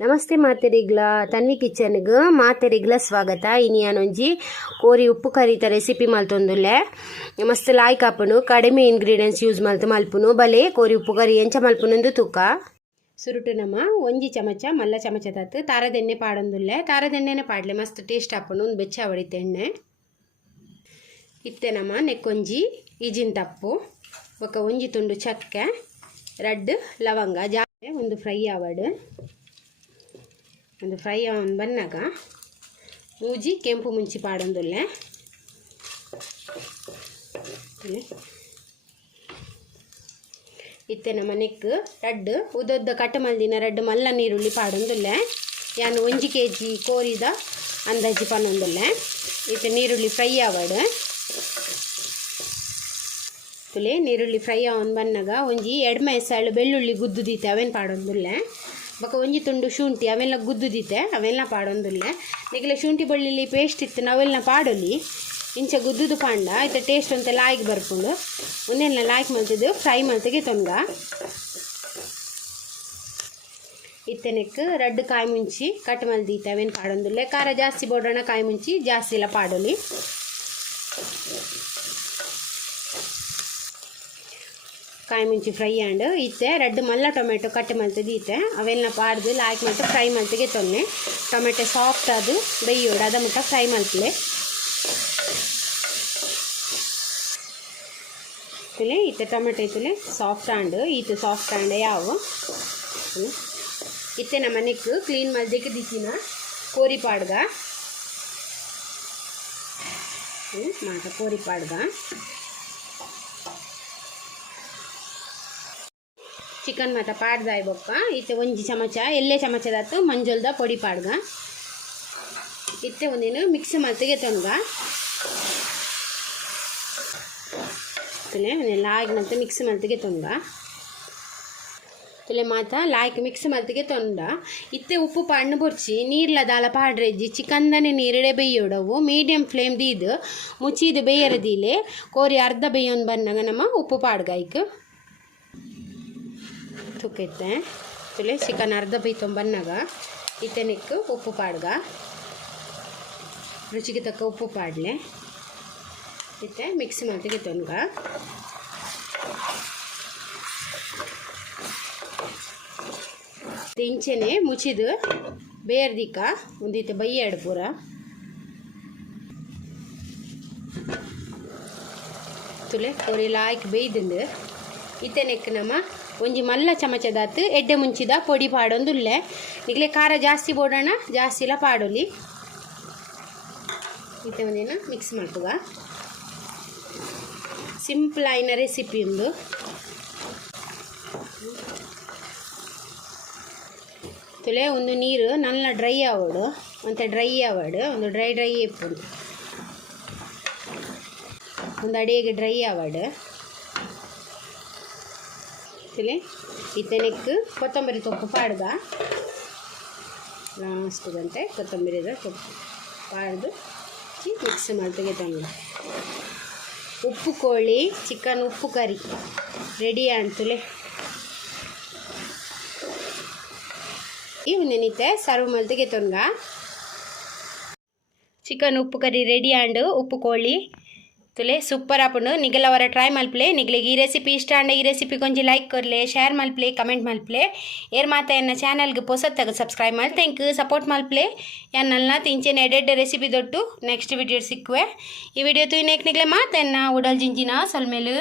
ನಮಸ್ತೆ ಮಾತೆರಿಗ್ಲ ತನ್ವಿ ಕಿಚನ್ಗೆ ಮಾತೆರಿಗ್ಲ ಸ್ವಾಗತ. ಇನಿ ನಾನೊಂಜಿ ಕೋರಿ ಉಪ್ಪು ಕರಿತ ರೆಸಿಪಿ ಮಲ್ತೊಂದುಲ್ಲೆ. ಮಸ್ತ್ ಲಾಯ್ಕ್ ಆಪುನು, ಕಡಿಮೆ ಇಂಗ್ರೀಡಿಯೆಂಟ್ಸ್ ಯೂಸ್ ಮಲ್ಪುನು ಬಲೆ ಕೋರಿ ಉಪ್ಪು ಕರಿ ಎಂಚ ಮಲ್ಪುನಂದು ತೂಕ ಸುರುಟು ನಮ್ಮ ಒಂಜಿ ಚಮಚ ಮಲ್ಲ ಚಮಚ ತತ್ತು ತಾರದೆಣ್ಣೆ ಪಾಡೊಂದುಲ್ಲೆ. ತಾರದೆಣ್ಣೆನೆ ಪಾಡ್ಲೆ ಮಸ್ತ್ ಟೇಸ್ಟ್ ಆಪುನು. ಒಂದು ಬೆಚ್ಚ ಹೊಡಿತೆ ಎಣ್ಣೆ ಇತ್ತೆ ನಮ್ಮ ನೆಕ್ಕೊಂಜಿ ಇಜಿನ್ ತಪ್ಪು ಬೊಕ ಒಂಜಿ ತುಂಡು ಚಕ್ಕೆ ರಡ್ಡ್ ಲವಂಗ ಜಾಸ್ತಿ ಒಂದು ಫ್ರೈ ಆವಡ್ ಒಂದು ಫ್ರೈ ಆನ್ ಬನ್ನಾಗ ಮೂಜಿ ಕೆಂಪು ಮುಂಚಿ ಪಾಡೊಂದುಲ್ಲೆ. ಇತ್ತೆ ನಮ್ಮ ನೆಕ್ ರಡ್ಡ್ ಉದ್ದ ಕಟ್ ಮಲ್ದಿನ ರಡ್ಡ್ ಮಲ್ಲ ನೀರುಳ್ಳಿ ಪಾಡೊಂದುಲ್ಲೆ. ಯಾನು 1 kg ಕೋರಿದ ಅಂದಾಜಿ ಪನ್ನೊಂದುಲ್ಲೆ. ಇತ್ತೆ ನೀರುಳ್ಳಿ ಫ್ರೈ ಆವಡ್ ತುಲೆ ನೀರುಳ್ಳಿ ಫ್ರೈ ಆನ್ ಬನ್ನಾಗ ಒಂಜಿ ಎಡ್ಮ ಎಸಳು ಬೆಳ್ಳುಳ್ಳಿ ಗುದ್ದು ದೀತೆ ಅವೇನು ಪಾಡೊಂದುಲ್ಲೆ. ಬೊಕ ಒಂಜಿ ತುಂಡು ಶುಂಠಿ ಅವೆಲ್ಲ ಗುದ್ದು ದೀತೆ ಅವೆಲ್ಲ ಪಾಡೊಂದುಲ್ಲೆ. ನಿಗಲ ಶುಂಠಿ ಬೆಳ್ಳುಳ್ಳಿ ಪೇಸ್ಟ್ ಇತ್ತು ನಾವೆಲ್ಲ ಪಾಡೊಲಿ ಇಂಚ ಗುದ್ದುದು ಪಾಂಡ ಆಯ್ತು ಟೇಸ್ಟ್ ಅಂತ ಲಾಯ್ಕ್ ಬರ್ಕೊಂಡು ಒಂದೆಲ್ಲ ಲಾಯ್ಕ್ ಮಲ್ತಿದ್ದು ಫ್ರೈ ಮಲ್ತಿಗೆ ತೊಂಗ ಇತ್ತೆನೆಕ್ ರಡ್ಡ್ ಕಾಯಿ ಮುಂಚಿ ಕಟ್ ಮಲ್ದೀತೆ ಅವೇನು ಪಾಡೊಂದುಲ್ಲೆ. ಖಾರ ಜಾಸ್ತಿ ಬೋಡೋಣ ಕಾಯಿ ಮುಂಚಿ ಜಾಸ್ತಿ ಎಲ್ಲ ಪಾಡೊಲಿ. ಕಾಯಿ ಮುಂಚಿ ಫ್ರೈ ಆಂಡ್ ಇತ್ತೆ ರಡ್ಡ್ ಮಲ್ಲ ಟೊಮೆಟೊ ಕಟ್ ಮಲ್ತದ್ದು ಇತ್ತೆ ಅವೆಲ್ಲ ಪಾಡ್ದು ಲಾಯ್ಕ್ ಮಲ್ತು ಫ್ರೈ ಮಲ್ತಿಗೆ ತೊನ್ನೆ. ಟೊಮೆಟೊ ಸಾಫ್ಟ್ ಅದು ಬೇಯೋಡು ಅದ ಮುಟ್ಟ ಫ್ರೈ ಮಲ್ತಲೆ ತುಲೆ ಇತ್ತೆ ಟೊಮೆಟೊ ಇತ್ತಲೆ ಸಾಫ್ಟ್ ಆಂಡ್ ಇತ್ತು ಸಾಫ್ಟ್ ಆಂಡ್ ಯಾವ ಇತ್ತೆ ನಮ್ಮ ಮನೆಗೆ ಕ್ಲೀನ್ ಮಲ್ದಿಕ್ಕೆ ದಿಕ್ಕಿನ ಕೋರಿ ಪಾಡ್ಗ ಮಾತ ಕೋರಿ ಪಾಡ್ಗ ಚಿಕನ್ ಮಾತ ಪಾಡ್ದಾಯ್ ಬೊಕ್ಕ ಇತ್ತೆ ಒಂಜಿ ಚಮಚ ಎಲ್ಲೆ ಚಮಚದತ್ತು ಮಂಜೊಲ್ದ ಪೊಡಿ ಪಾಡ್ಗ ಇತ್ತೆ ಒಂದಿನ ಮಿಕ್ಸ್ ಮಲ್ತಿಗೆ ತೊನ್ಗ ಲಾಯ್ಕ್ ಮಲ್ತು ಮಿಕ್ಸ್ ಮಲ್ತಿಗೆ ತೊಂದ ತುಲೆ ಮಾತ ಲಾಯ್ಕ್ ಮಿಕ್ಸ್ ಮಲ್ತಿಗೆ ತೊಂಡ ಇತ್ತೆ ಉಪ್ಪು ಪಣ್ಣು ಬೊರ್ಚಿ ನೀರ್ಲ ದಾಲ ಪಾಡ್ರೆಜ್ಜಿ ಚಿಕನ್ದನೆ ನೀರಿಡೆ ಬೇಯೋಡವು ಮೀಡಿಯಂ ಫ್ಲೇಮ್ ದೀದು ಮುಚ್ಚಿದು ಬೇಯರದಿಲೆ ಕೋರಿ ಅರ್ಧ ಬೇಯೊಂದು ಬನ್ನಾಗ ನಮ್ಮ ಉಪ್ಪು ಪಾಡ್ಗಾಯ್ಕ್ ತುಕ್ಕೆತ್ತೆ ತುಲೆ ಚಿಕನ್ ಅರ್ಧ ಬೇಯ್ತೊಂಬನ್ನಾಗ ಇತ್ತೆನಿಕ್ ಉಪ್ಪು ಪಾಡ್ಗ ರುಚಿಗೆ ತಕ್ಕ ಉಪ್ಪು ಪಾಡ್ಲೆ ಇತ್ತೆ ಮಿಕ್ಸ್ ಮಲ್ತಿಗೆ ತೊನ್ಗ ಇಂಚೆನೆ ಮುಚ್ಚಿದು ಬೇರ್ದಿಕ್ಕ ಒಂದಿತ್ತೆ ಬೈಯಾಡು ಪೂರ ತುಲೆ ಕೋರಿ ಲಾಯ್ಕ್ ಬೇಯ್ದಿಂದು ಇತ್ತೆನೆಕ್ ನಮ್ಮ ಒಂಜಿ ಮಲ್ಲ ಚಮಚದಾತು ಎಡ್ಡೆ ಮುಂಚಿದ ಪೊಡಿ ಪಾಡೊಂದುಲ್ಲೆ. ನಿಗಲೆ ಖಾರ ಜಾಸ್ತಿ ಬೋಡೋಣ ಜಾಸ್ತಿ ಎಲ್ಲ ಪಾಡೊಲಿ. ಇತ್ತೆ ಒಂದಿನ ಮಿಕ್ಸ್ ಮಾಡ್ತುವ ಸಿಂಪಲ್ ಆಯ್ನ ರೆಸಿಪಿ ಉಂದು. ತುಲೆ ಒಂದು ನೀರು ನಲ್ಲ ಡ್ರೈ ಆವಡು ಮತ್ತು ಡ್ರೈ ಆವಡು ಒಂದು ಡ್ರೈ ಇಪ್ಪುಡು ಒಂದು ಅಡಿಗೆ ಡ್ರೈ ಆವಡು ತುಲೆ ಇತ್ತೆನೆಕ್ ಕೊತ್ತಂಬರಿ ತೊಪ್ಪು ಪಾಡ್ಗ ಲಾಸ್ಟ್ ಗಂಟೆ ಕೊತ್ತಂಬರಿದ ತೊಪ್ಪು ಪಾಡ್ದು ಮಿಕ್ಸ್ ಮಾಡ್ತಿಗೆ ತಂಗ ಉಪ್ಪು ಕೋಳಿ ಚಿಕನ್ ಉಪ್ಪು ಕರಿ ರೆಡಿ ಅಂತುಲೆ ಇವು ನೆನಿತೆ ಸರ್ವ್ ಮಲ್ತಿಗೆ ತೊಂಗ ಚಿಕನ್ ಉಪ್ಪು ಕರಿ ರೆಡಿ ಆಂಡ್ ಉಪ್ಪು ಕೋಳಿ ತುಲೆ ಸೂಪರ್ ಆಪುಂಡು. ನಿಗಲವರ ಟ್ರೈ ಮಲ್ಪ್ಲೆ ನಿಗಲಿಗೆ ಈ ರೆಸಿಪಿ ಇಷ್ಟ ಅಂಡ ಈ ರೆಸಿಪಿ ಕೊಂಚ ಲೈಕ್ ಕೊರ್ಲೆ ಶೇರ್ ಮಲ್ಪ್ಲೆ ಕಮೆಂಟ್ ಮಲ್ಪ್ಲೆ ಏರ್ ಮಾತ ಎನ್ನ ಚಾನಲ್ಗೆ ಪೊಸತ್ತಾಗ ಸಬ್ಸ್ಕ್ರೈಬ್ ಮಾಡಿ ಥ್ಯಾಂಕ್ ಸಪೋರ್ಟ್ ಮಲ್ಪ್ಲೆ ಎನ್ನಲ್ನ ತಿಂಚೆನೆ ಎಡೆಡ್ಡೆ ರೆಸಿಪಿ ದೊಟ್ಟು ನೆಕ್ಸ್ಟ್ ವಿಡಿಯೋ ಸಿಕ್ಕುವೆ. ಈ ವಿಡಿಯೋ ತುಯ್ನೇಕ್ ನಿಗಲೆ ಮಾತ ಎನ್ನ ಉಡಲ್ ಜಿಂಜಿನ ಸೊಲ್ಮೇಲು